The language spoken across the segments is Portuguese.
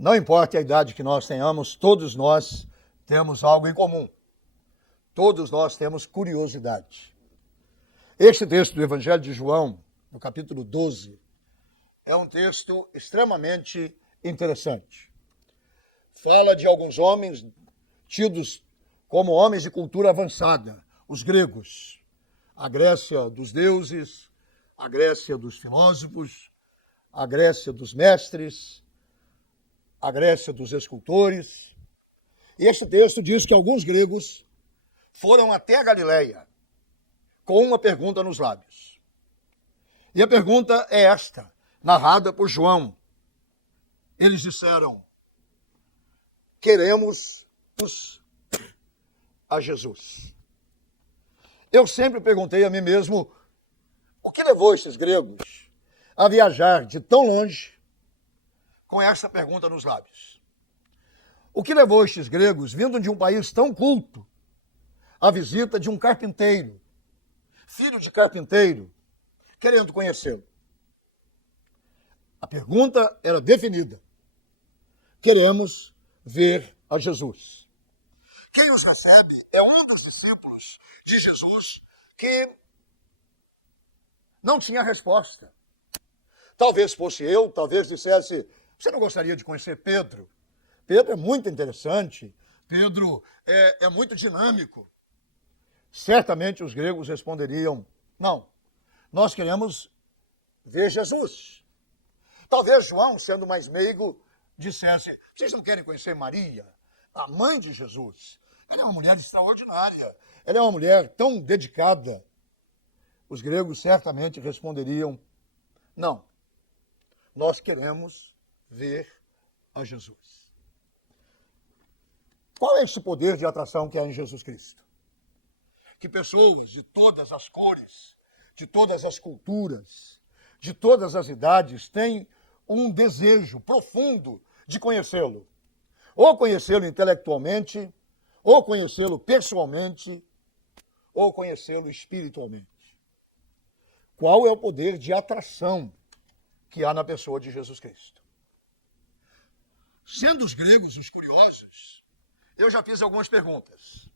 Não importa a idade que nós tenhamos, todos nós temos algo em comum. Todos nós temos curiosidade. Este texto do Evangelho de João, no capítulo 12, é um texto extremamente interessante. Fala de alguns homens tidos como homens de cultura avançada, os gregos, a Grécia dos deuses, a Grécia dos filósofos, a Grécia dos mestres, a Grécia dos escultores. E este texto diz que alguns gregos foram até a Galileia com uma pergunta nos lábios. E a pergunta é esta, narrada por João. Eles disseram: queremos a Jesus. Eu sempre perguntei a mim mesmo, o que levou estes gregos a viajar de tão longe com esta pergunta nos lábios? O que levou estes gregos, vindo de um país tão culto, à visita de um carpinteiro, filho de carpinteiro, querendo conhecê-lo? A pergunta era definida. Queremos ver a Jesus. Quem os recebe é um dos discípulos de Jesus que não tinha resposta. Talvez fosse eu, talvez dissesse: você não gostaria de conhecer Pedro? Pedro é muito interessante, Pedro é muito dinâmico. Certamente os gregos responderiam: não, nós queremos ver Jesus. Talvez João, sendo mais meigo, dissesse: vocês não querem conhecer Maria, a mãe de Jesus? Ela é uma mulher extraordinária, ela é uma mulher tão dedicada. Os gregos certamente responderiam: não, nós queremos ver a Jesus. Qual é esse poder de atração que há em Jesus Cristo? Que pessoas de todas as cores, de todas as culturas, de todas as idades têm um desejo profundo de conhecê-lo. Ou conhecê-lo intelectualmente, ou conhecê-lo pessoalmente, ou conhecê-lo espiritualmente. Qual é o poder de atração que há na pessoa de Jesus Cristo? Sendo os gregos os curiosos, eu já fiz algumas perguntas.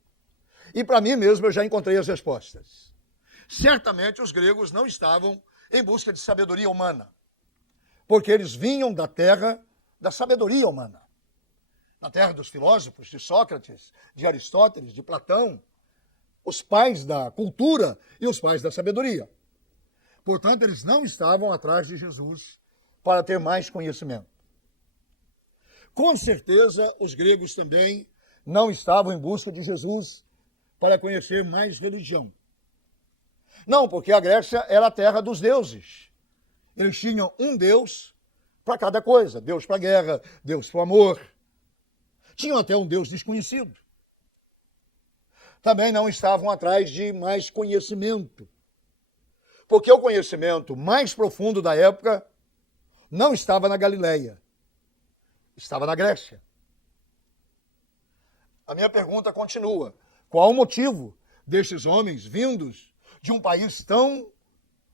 E para mim mesmo eu já encontrei as respostas. Certamente os gregos não estavam em busca de sabedoria humana, porque eles vinham da terra da sabedoria humana. Na terra dos filósofos, de Sócrates, de Aristóteles, de Platão, os pais da cultura e os pais da sabedoria. Portanto, eles não estavam atrás de Jesus para ter mais conhecimento. Com certeza, os gregos também não estavam em busca de Jesus para conhecer mais religião. Não, porque a Grécia era a terra dos deuses. Eles tinham um Deus para cada coisa. Deus para a guerra, Deus para o amor. Tinham até um Deus desconhecido. Também não estavam atrás de mais conhecimento. Porque o conhecimento mais profundo da época não estava na Galileia. Estava na Grécia. A minha pergunta continua. Qual o motivo destes homens vindos de um país tão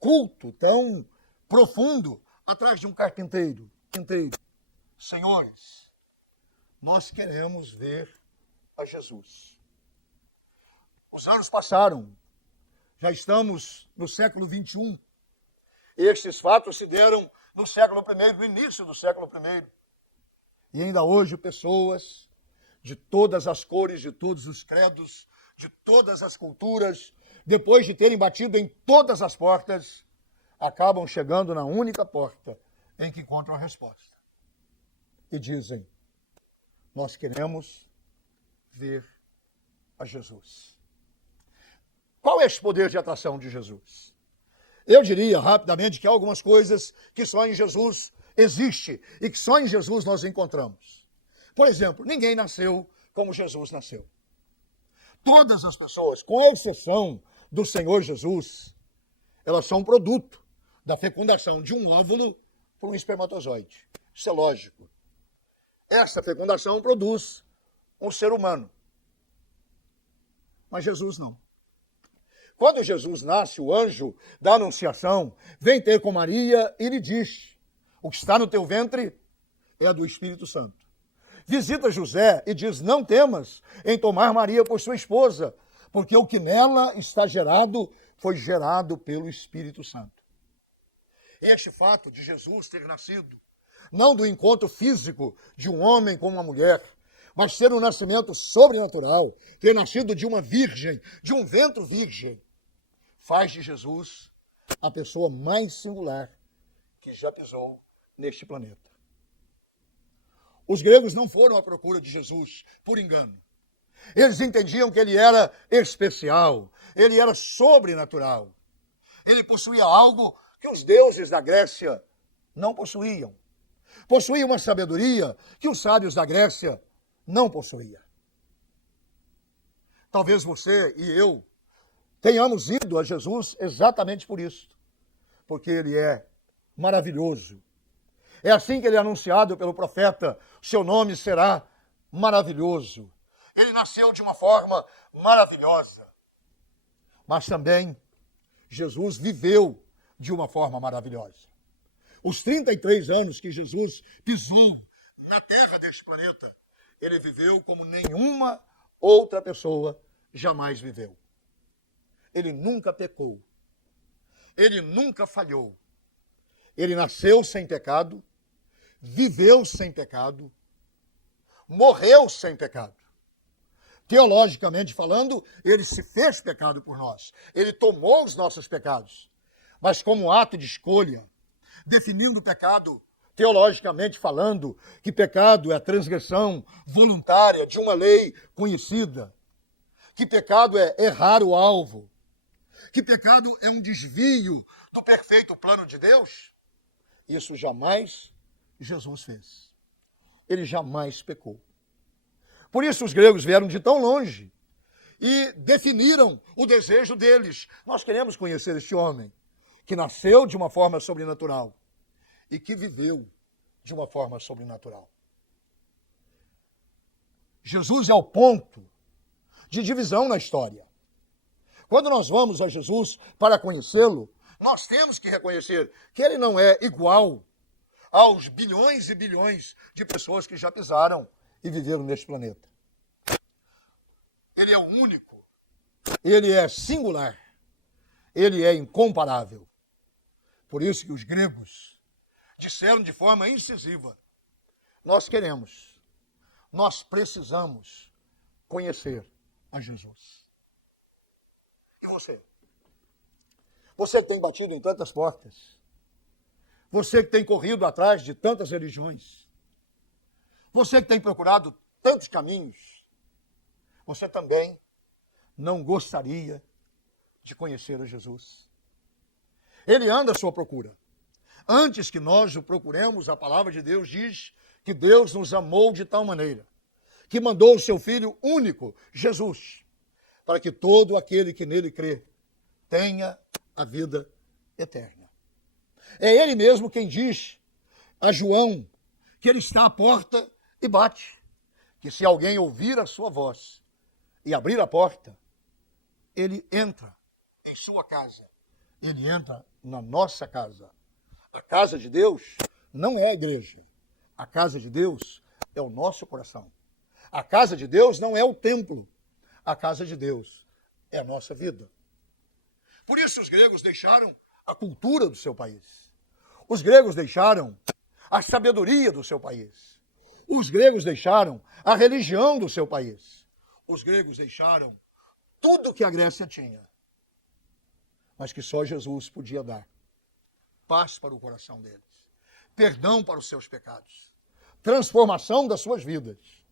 culto, tão profundo, atrás de um carpinteiro? Senhores, nós queremos ver a Jesus. Os anos passaram, já estamos no século XXI, e estes fatos se deram no século I, no início do século I. E ainda hoje pessoas de todas as cores, de todos os credos, de todas as culturas, depois de terem batido em todas as portas, acabam chegando na única porta em que encontram a resposta. E dizem: nós queremos ver a Jesus. Qual é esse poder de atração de Jesus? Eu diria rapidamente que há algumas coisas que só em Jesus existe e que só em Jesus nós encontramos. Por exemplo, ninguém nasceu como Jesus nasceu. Todas as pessoas, com exceção do Senhor Jesus, elas são produto da fecundação de um óvulo por um espermatozoide. Isso é lógico. Essa fecundação produz um ser humano. Mas Jesus não. Quando Jesus nasce, o anjo da Anunciação vem ter com Maria e lhe diz: o que está no teu ventre é do Espírito Santo. visita José e diz: não temas em tomar Maria por sua esposa, porque o que nela está gerado foi gerado pelo Espírito Santo. Este fato de Jesus ter nascido, não do encontro físico de um homem com uma mulher, mas ter um nascimento sobrenatural, ter nascido de uma virgem, de um ventre virgem, faz de Jesus a pessoa mais singular que já pisou neste planeta. Os gregos não foram à procura de Jesus por engano. Eles entendiam que ele era especial, ele era sobrenatural. Ele possuía algo que os deuses da Grécia não possuíam. Possuía uma sabedoria que os sábios da Grécia não possuíam. Talvez você e eu tenhamos ido a Jesus exatamente por isso, porque ele é maravilhoso. É assim que ele é anunciado pelo profeta: seu nome será maravilhoso. Ele nasceu de uma forma maravilhosa. Mas também Jesus viveu de uma forma maravilhosa. Os 33 anos que Jesus pisou na terra deste planeta, ele viveu como nenhuma outra pessoa jamais viveu. Ele nunca pecou. Ele nunca falhou. Ele nasceu sem pecado, viveu sem pecado, morreu sem pecado. Teologicamente falando, ele se fez pecado por nós. Ele tomou os nossos pecados. Mas como ato de escolha, definindo o pecado, teologicamente falando, que pecado é a transgressão voluntária de uma lei conhecida, que pecado é errar o alvo, que pecado é um desvio do perfeito plano de Deus, isso jamais Jesus fez. Ele jamais pecou. Por isso os gregos vieram de tão longe e definiram o desejo deles. Nós queremos conhecer este homem que nasceu de uma forma sobrenatural e que viveu de uma forma sobrenatural. Jesus é o ponto de divisão na história. Quando nós vamos a Jesus para conhecê-lo, nós temos que reconhecer que ele não é igual aos bilhões e bilhões de pessoas que já pisaram e viveram neste planeta. Ele é o único, ele é singular, ele é incomparável. Por isso que os gregos disseram de forma incisiva: nós queremos, nós precisamos conhecer a Jesus. E você? Você que tem batido em tantas portas, você que tem corrido atrás de tantas religiões, você que tem procurado tantos caminhos, você também não gostaria de conhecer a Jesus? Ele anda à sua procura. Antes que nós o procuremos, a palavra de Deus diz que Deus nos amou de tal maneira que mandou o seu Filho único, Jesus, para que todo aquele que nele crê tenha a vida eterna. É ele mesmo quem diz a João que ele está à porta e bate, que se alguém ouvir a sua voz e abrir a porta, ele entra em sua casa, ele entra na nossa casa. A casa de Deus não é a igreja, a casa de Deus é o nosso coração. A casa de Deus não é o templo, a casa de Deus é a nossa vida. Por isso os gregos deixaram a cultura do seu país. Os gregos deixaram a sabedoria do seu país. Os gregos deixaram a religião do seu país. Os gregos deixaram tudo que a Grécia tinha, mas que só Jesus podia dar. Paz para o coração deles, perdão para os seus pecados, transformação das suas vidas.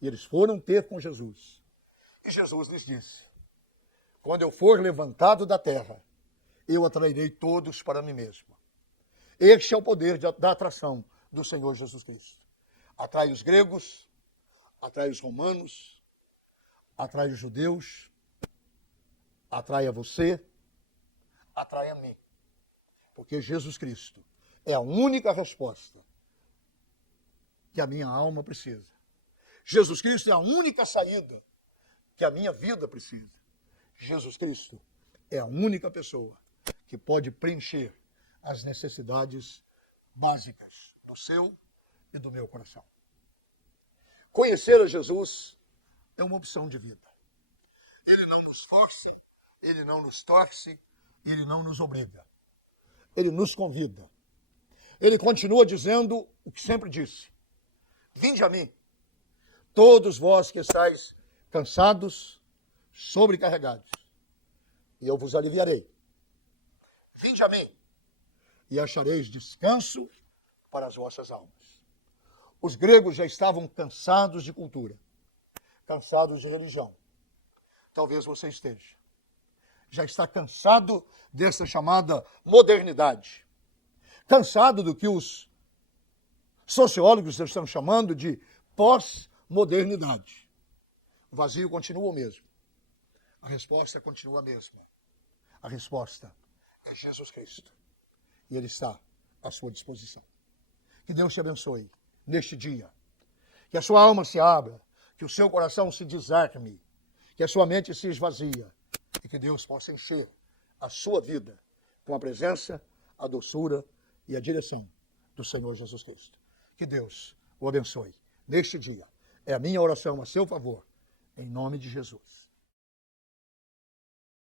E eles foram ter com Jesus. E Jesus lhes disse: quando eu for levantado da terra, eu atrairei todos para mim mesmo. Este é o poder da atração do Senhor Jesus Cristo. Atrai os gregos, atrai os romanos, atrai os judeus, atrai a você, atrai a mim. Porque Jesus Cristo é a única resposta que a minha alma precisa. Jesus Cristo é a única saída que a minha vida precisa. Jesus Cristo é a única pessoa que pode preencher as necessidades básicas do seu e do meu coração. conhecer a Jesus é uma opção de vida. Ele não nos força, ele não nos torce, ele não nos obriga. Ele nos convida. Ele continua dizendo o que sempre disse: vinde a mim, todos vós que estáis cansados, sobrecarregados, e eu vos aliviarei. Vinde a mim, e achareis descanso para as vossas almas. Os gregos já estavam cansados de cultura, cansados de religião. Talvez você esteja. Já está cansado dessa chamada modernidade. Cansado do que os sociólogos estão chamando de pós-modernidade. O vazio continua o mesmo. A resposta continua a mesma. A resposta é Jesus Cristo. E Ele está à sua disposição. Que Deus te abençoe neste dia. Que a sua alma se abra, que o seu coração se desarme, que a sua mente se esvazia e que Deus possa encher a sua vida com a presença, a doçura e a direção do Senhor Jesus Cristo. Que Deus o abençoe neste dia. É a minha oração a seu favor, em nome de Jesus.